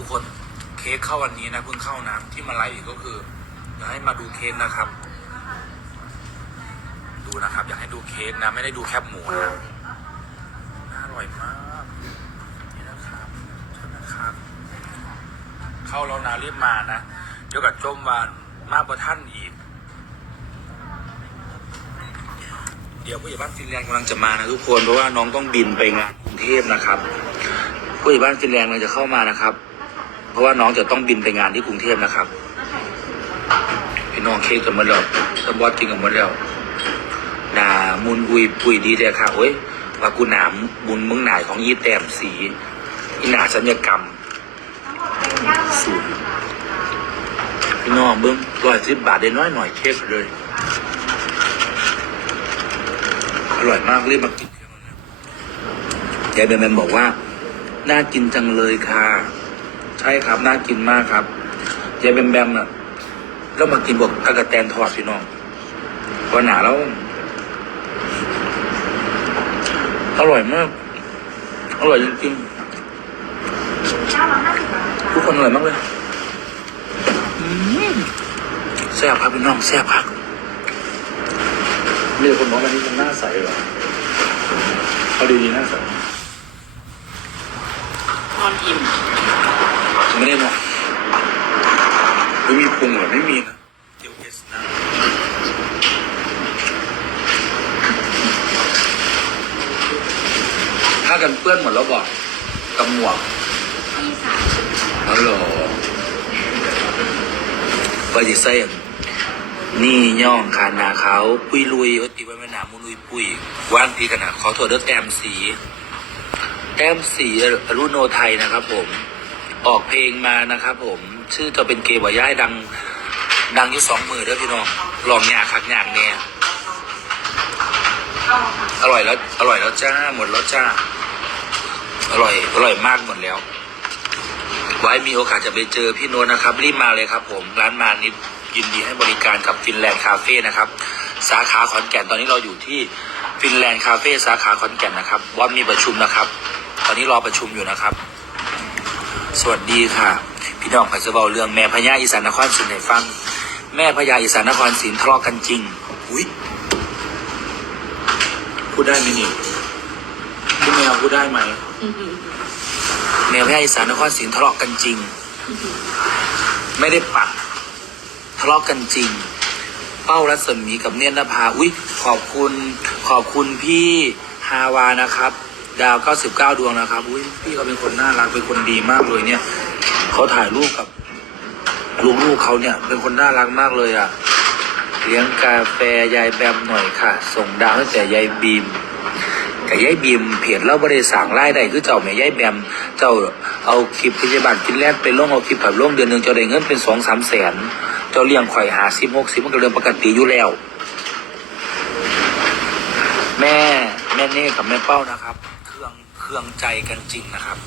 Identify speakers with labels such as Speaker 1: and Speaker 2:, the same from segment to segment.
Speaker 1: ทุกคนเค้กเข้าวันนี้นะเพิ่งเข้านะที่มาไลฟ์อีกก็คืออยากให้มาดูเค้กนะครับ ดูนะครับ อยากให้ดูเค้กนะ ไม่ได้ดูแคบหมูนะน่าอร่อยมากนี่นะครับชนะครับ เข้าแล้วนะรีบมานะเดี๋ยวกับจมวานมากกว่าท่านอีก เดี๋ยวผู้ใหญ่บ้านฟินแลนด์กำลังจะมานะทุกคนเพราะว่าน้องต้องบินไปงานกรุงเทพนะครับผู้ใหญ่บ้านฟินแลนด์กำลังจะเข้ามานะครับ เพราะว่าน้องจะต้องบินไปงานที่กรุงเทพนะครับ พี่น้องเค้กกันหมดแล้วตะบอสกินกันหมดแล้วด่ามุนอุยปุยดีแต่ค่ะโอ้ยว่ากูหนามบุญมึงหนายของยี่แต้มสีอีหนาสัญญกรรมสูตรพี่น้องเบิ้งร้อยสิบบาทได้น้อยหน่อยเค้กเลย อร่อยมากรีบมากินยายแบมแบมบอกว่า น่ากินจังเลยค่ะ ใช่ครับน่ากินมากครับยายแบมแบมอะแล้วมากินบวกกระกะแตนทอดพี่น้องวันหนาแล้ว อร่อยมาก อร่อยจริงๆทุกคนอร่อยมากเลยอืมแซ่บครับพี่น้องแซ่บครับมีแต่คนบอกว่านี่มันหน้าใสเหรอเขาดีๆหน้าใส
Speaker 2: นอนอิ่ม
Speaker 1: ไม่ได้หรอกไม่มีปรุงเหรอไม่มีนะเดี๋ยวเอสนะถ้ากันเปื้อนหมดแล้วบอกกับหมวก
Speaker 2: มีสาม
Speaker 1: ฮัลโหลไปดิเซนนี่ย่องขาหนาเขาวปุยลุยวัติวันแม่นามุนุยปุยว่านพีขนาดขอโทษเด้อแต้มสี แต้มสีอรุโนไทยนะครับผม ออกเพลงมานะครับผม ชื่อจะเป็นเกย์ว่ย่ายดัง ดังอยู่สองมือเด้อพี่น้องลองหยาคักหยากเนี่ยอร่อยแล้วอร่อยแล้วจ้าหมดแล้วจ้า อร่อย อร่อยมากหมดแล้ว ไว้มีโอกาสจะไปเจอพี่โน้ตนะครับ รีบมาเลยครับ ผมร้านมานิดยินดีให้บริการกับฟินแลนด์คาเฟ่นะครับ สาขาขอนแก่นตอนนี้เราอยู่ที่ฟินแลนด์คาเฟ่สาขาขอนแก่นนะครับบอสมีประชุมนะครับ ตอนนี้รอประชุมอยู่นะครับ สวัสดีค่ะ พี่น้องผัดเสบาเรื่องแม่พญาอีสานนครศรีให้ฟัง แม่พญาอีสานนครศรีทะเลาะกันจริงอุ้ยพูดได้ไหมนี่พี่แมวพูดได้ไหมแมวพญาอีสานนครศรีทะเลาะกันจริง ไม่ได้ปัดทะเลาะกันจริง เป้ารัศมีกับเนียนนภาอุ้ยขอบคุณ ขอบคุณพี่ฮาวานะครับ ดาว 99 ดวงนะครับอุ้ยพี่เขาเป็นคนน่ารักเป็นคนดีมากเลยเนี่ยเขาถ่ายรูปกับลูกๆเขาเนี่ย เป็นคนน่ารักมากเลยอะ่ะเลี้ยงกาแฟยายแบมหน่อยค่ะ ส่งดาวให้แต่ยายบีมกับยายบีมเพจเราบริสั่งรายได้คือเจ้าแม่ยายแบมเจ้าเอาคลิปพยาบาลกินแรกไปลงเอาคลิปแบบลงเดือนหนึ่งเจ้าได้เงินเป็นสองสามแสนเจ้าเลี้ยงข่อยหาสิบหกสิบมันก็เรื่องปกติอยู่แล้ว แม่แม่เน่กับแม่เป้านะครับ คืองเพื่องใจกันจริงนะครับ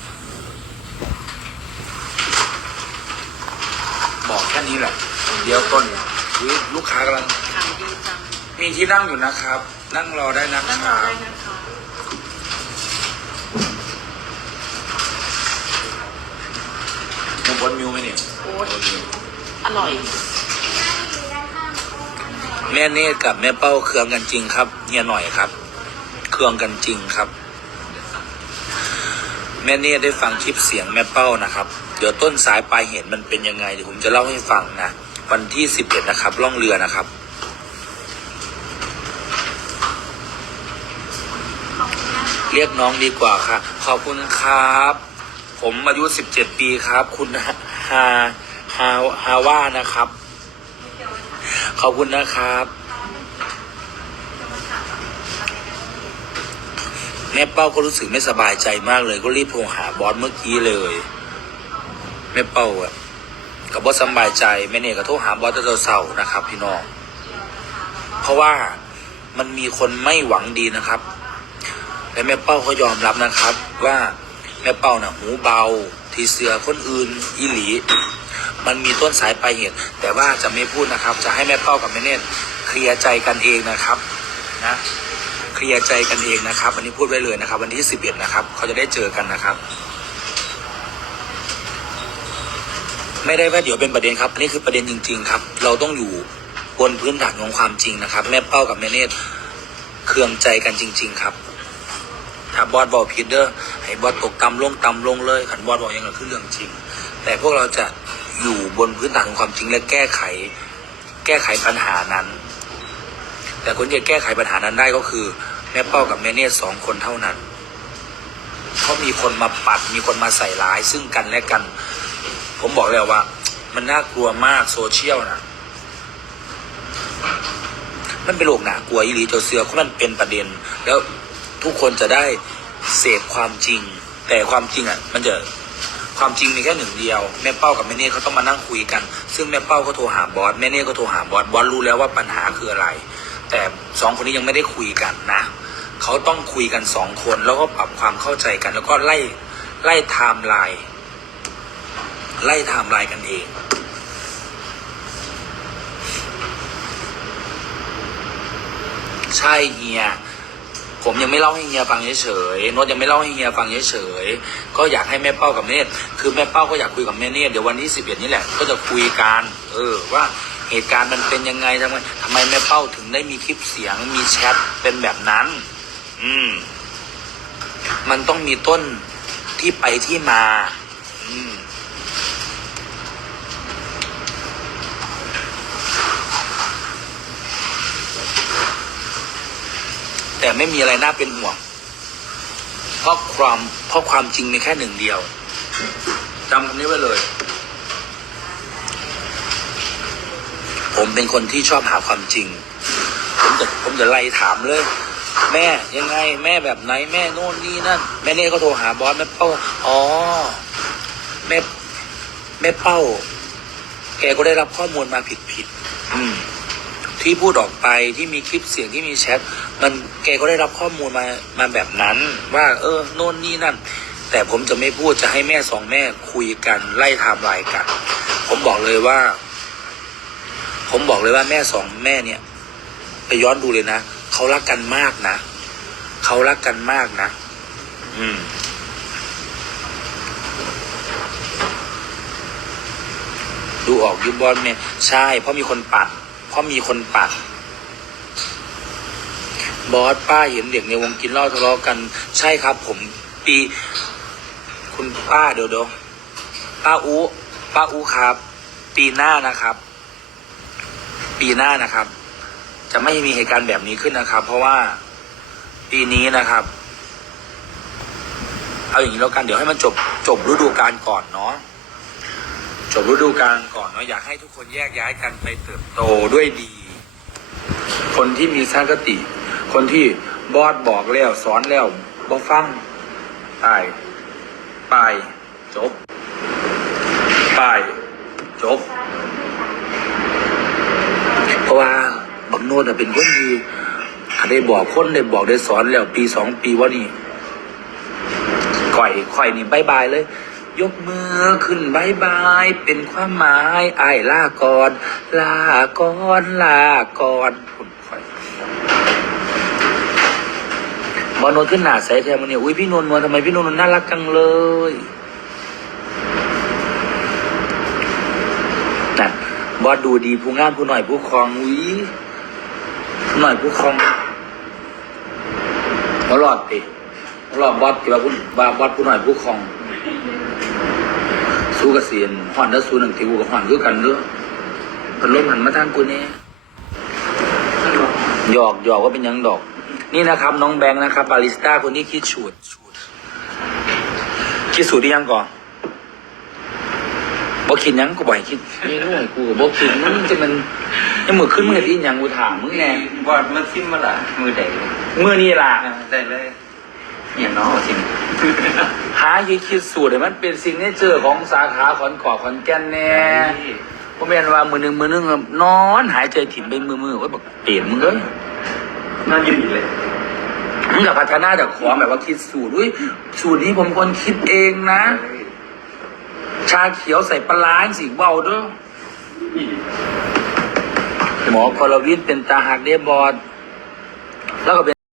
Speaker 1: บอกแค่นี้แหละเดียวต้นอุ๊ยลูกค้ากำลัง
Speaker 2: ขายดีจัง
Speaker 1: มีที่นั่งอยู่นะครับ นั่งรอได้นะค
Speaker 2: นั่งร
Speaker 1: รั
Speaker 2: อบได้นะคะ
Speaker 1: มงคลมิวไหมเนี่ย
Speaker 2: โอ้ยอร่อย
Speaker 1: แม่เนตรกับแม่เป้าเครืองกันจริงครับเฮียหน่อยครับ เครืองกันจริงครับ แม่เนตรได้ฟังคลิปเสียงแม่เป้านะครับ เดี๋ยวต้นสายปลายเหตุมันเป็นยังไงเดี๋ยวผมจะเล่าให้ฟังนะ วันที่สิบเอ็ดนะครับล่องเรือนะครับ เรียกน้องดีกว่าค่ะ ขอบคุณครับ ผมอายุสิบเจ็ดปีครับ คุณฮาฮาฮาฮาว่านะครับ ขอบคุณนะครับ แม่เป้าก็รู้สึกไม่สบายใจมากเลย ก็รีบโทรหาบอสเมื่อกี้เลย แม่เป้าอะกับบอสสบายใจแม่เนี่ยก็โทรหาบอสแต่เศร้านะครับ พี่น้อง เพราะว่ามันมีคนไม่หวังดีนะครับ และแม่เป้าก็ยอมรับนะครับ ว่าแม่เป้าน่ะหูเบา ทีเสือคนอื่นอีหลี มันมีต้นสายปลายเหตุ แต่ว่าจะไม่พูดนะครับ จะให้แม่เป้ากับแม่เนตเคลียร์ใจกันเองนะครับ นะ เคลียร์ใจกันเองนะครับ อันนี้พูดไว้เลยนะครับ วันที่สิบเอ็ดนะครับ เขาจะได้เจอกันนะครับไม่ได้ว่าเดี๋ยวเป็นประเด็นครับอันนี่คือประเด็นจริง ๆ ครับ เราต้องอยู่บนพื้นฐานของความจริงนะครับ แม่เป้ากับแม่เนตเคืองใจกันจริง ๆ ครับ ถ้าบอสบอกผิดเด้อให้บอสตกต่ำลงต่ำลงเลยขันบอสบอกอยังไงคือเรื่องจริง แต่พวกเราจะอยู่บนพื้นฐานของความจริงและแก้ไข แก้ไขปัญหานั้น แต่คนที่จะแก้ไขปัญหานั้นได้ก็คือ แม่เป้ากับแม่เนตสองคนเท่านั้นเพรามีคนมาปัดมีคนมาใส่ร้ายซึ่งกันและกัน ผมบอกเลยว่า มันน่ากลัวมากโซเชียลนะมันเป็นโลกหนากลัวอีหลีเจ้าเสือเพราะมันเป็นประเด็น แล้วทุกคนจะได้เสพความจริง แต่ความจริงอะ มันจะความจริงมีแค่หนึ่งเดียวแม่เป้ากับแม่เน่เขาต้องมานั่งคุยกัน ซึ่งแม่เป้าก็โทรหาบอสแม่เน่ก็โทรหาบอสบอสรู้แล้วว่าปัญหาคืออะไร แต่สองคนนี้ยังไม่ได้คุยกันนะ เขาต้องคุยกันสองคน แล้วก็ปรับความเข้าใจกัน แล้วก็ไล่ไล่ไทม์ไลน์ไล่ไทม์ไลน์กันเองใช่เฮีย ผมยังไม่เล่าให้เฮียฟังเฉยๆโน้ตยังไม่เล่าให้เฮียฟังเฉยๆก็อยากให้แม่เป้ากับแม่เนตรคือแม่เป้าก็อยากคุยกับแม่เนตรเดี๋ยววันที่สิบเอ็ดนี่แหละก็จะคุยกันเออว่าเหตุการณ์มันเป็นยังไงทำไมทำไมแม่เป้าถึงได้มีคลิปเสียงมีแชทเป็นแบบนั้น อืม มันต้องมีต้นที่ไปที่มา อืม แต่ไม่มีอะไรน่าเป็นห่วง เพราะความเพราะความจริงมีแค่หนึ่งเดียวจำคำนี้ไว้เลย ผมเป็นคนที่ชอบหาความจริง ผมจะผมจะไล่ถามเลย แม่ยังไง แม่แบบไหนแม่โน่นนี่นั่น แม่เน่ก็โทรหาบอสแม่เป้าอ๋อแม่แม่เป้า แกก็ได้รับข้อมูลมาผิดผิดอืม ที่พูดออกไปที่มีคลิปเสียงที่มีแชทมันแกก็ได้รับข้อมูลมามาแบบนั้น ว่า เออโน่นนี่นั่น แต่ผมจะไม่พูดจะให้แม่สองแม่คุยกันไล่ไทม์ไลน์กัน ผมบอกเลยว่า ผมบอกเลยว่าแม่สองแม่เนี่ย ไปย้อนดูเลยนะ เขารักกันมากนะเขารักกันมากนะอืม ดูออกยูบอลแม่ใช่ เพราะมีคนปั่นเพราะมีคนปั่นบอสป้าเห็นเด็กในวงกินเหล้าทะเลาะกัน ใช่ครับ ผมปี คุณป้าเดี๋ยวเดี๋ยวป้าอูป้าอูครับ ปีหน้านะครับ ปีหน้านะครับ จะไม่มีเหตุการณ์แบบนี้ขึ้นนะครับ เพราะว่าปีนี้นะครับ เอาอย่างนี้แล้วกันเดี๋ยวให้มันจบจบฤดูกาลก่อนเนาะจบฤดูกาลก่อนเนาะอยากให้ทุกคนแยกย้ายกันไปเติบโตด้วยดี คนที่มีสร้างคติ คนที่บอสบอกแล้วสอนแล้วบ่ฟังตายไปจบไปจบ เพราะว่า บักโนดน่ะเป็นคนดีได้บอกคนได้บอกได้สอนแล้วปีสองปีว่านี่ก่อยข่อยนี่บายบายเลย ยกมือขึ้นบายบาย เป็นความหมายไอ้ายลาก่อนลาก่อนลาก่อนคุณข่อยบอนนขึ้นหนาใสแทนมันเนี่ยอุ้ยพี่นนท์นวลทำไมพี่นนท์น่ารักจังเลยนั่นบอสดูดีผู้งานผู้หน่อยผู้ครองอุ้ย หน่อยผู้คองเขาหลอดติเขาหลอดบอสที่ว่าผู้ว่าบอสผู้หน่อยผู้คอง สู้กับเสียนหอนแล้วสู้หนึ่งทีกูกับหอนคือกันเด้อพันลมหันมาทางกูเนี่ยหยอกหยอกว่าเป็นยังดอก นี่นะครับ น้องแบงค์นะครับบาริสต้าคนที่คิดสูตรสูตรคิดสูตรที่ยังก่อน บอกคิดหยังก็บ่อยคิดนี่รู้ไอ้กูกับบอกคิดมึงจะมันยังมือขึ้นมึงเห็นที่ยังกูถามมึงแน่
Speaker 3: บอดมันซิมมาละมือแดง
Speaker 1: เมื่อนี่ล่ะ
Speaker 3: ได้เลยอย่างน้องซิม
Speaker 1: หาคิดคิดสูตรให้มันเป็นสิ่งที่เจอของสาขาขอนก่อขอนแก่นแน่ผมเป็นว่ามือหนึ่งมือหนึ่งอะนอนหายใจถิ่มเป็นมือมือว่าแบบเปลี่ยนมึงเลย
Speaker 3: น่ายืนอีกเลย
Speaker 1: มึงกับพัฒนาจากของแบบว่าคิดสูตรอุ้ยสูตรนี้ผมคนคิดเองนะ ชาเขียวใส่ปลาร้าสีเบาเด้วยหมอกรวิทย์เป็นตาหักเดบอดแล้วก็เป็น